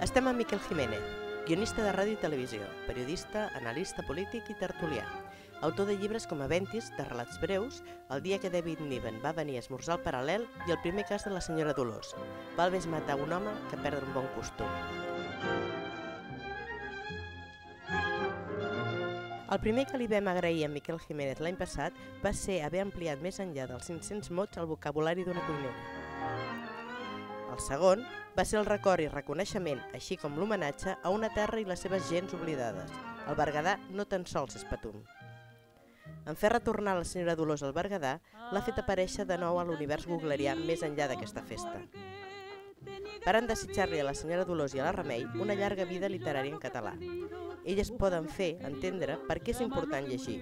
Estem amb Miquel Jiménez, guionista de ràdio i televisió, periodista, analista polític i tertulià. Autor de llibres com Aventis, de relats breus, El dia que David Niven va venir a esmorzar al Paral·lel i El primer cas de la senyora Dolors. Val més matar un home que perdre un bon costum. El primer que li vam agrair a Miquel Jiménez l'any passat va ser haver ampliat més enllà dels 500 mots el vocabulari d'una cuinera. El segon va ser el record i reconeixement, així com l'homenatge a una terra i les seves gens oblidades. El Berguedà no tan sols és Patum. En fer retornar la senyora Dolors al Berguedà, l'ha fet aparèixer de nou a l'univers googlerià més enllà d'aquesta festa. Varen desitjar-li a la senyora Dolors i a la Remei una llarga vida literària en català. Elles poden fer entendre per què és important llegir,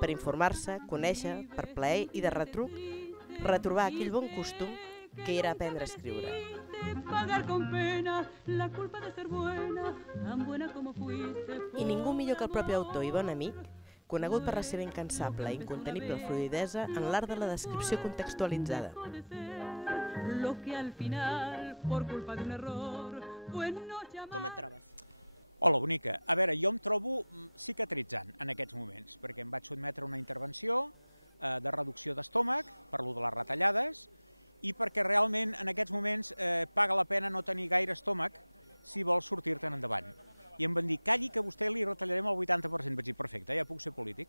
per informar-se, conèixer, per plaer i de retruc, retrobar aquell bon costum que era aprendre a escriure. I ningú millor que el propi autor i bon amic, conegut per la seva incansable i incontenible fluïdesa en l'art de la descripció contextualitzada. Com et trobes? Hola, bonica. A veure, jo em trobo cicatritzant en aquests moments, perquè em vaig sotmetre a una intervenció de reducció d'estómac, per lo de les retallades, i perquè realment en aquests moments paga la pena no tenir gaire estómac si vols sortir-te'n endavant. I em van dir, calli que a vostè li retallarem el 80%. Vaig dir, perfecte, ja puc ser polític.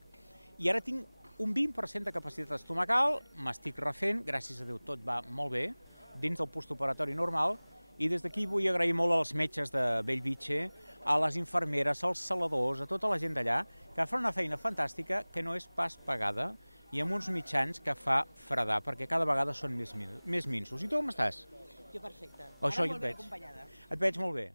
I ara tinc un 20% de capacitat estomacal, m'estic refent, gràcies a Déu tot va molt bé, dins del postoperatori normal, i des d'aquí vull agrair molt als metges de Bellvitge, a les infermeres, als saladors, a tota la gent d'allà, que fan una feina fantàstica que no és pas pagada i amb uns mitjans que fa fredar, perquè cada vegada són més minsos. I tu com estàs? Jo perfecte. Ara molt ben acompanyada. Et veig molt bé.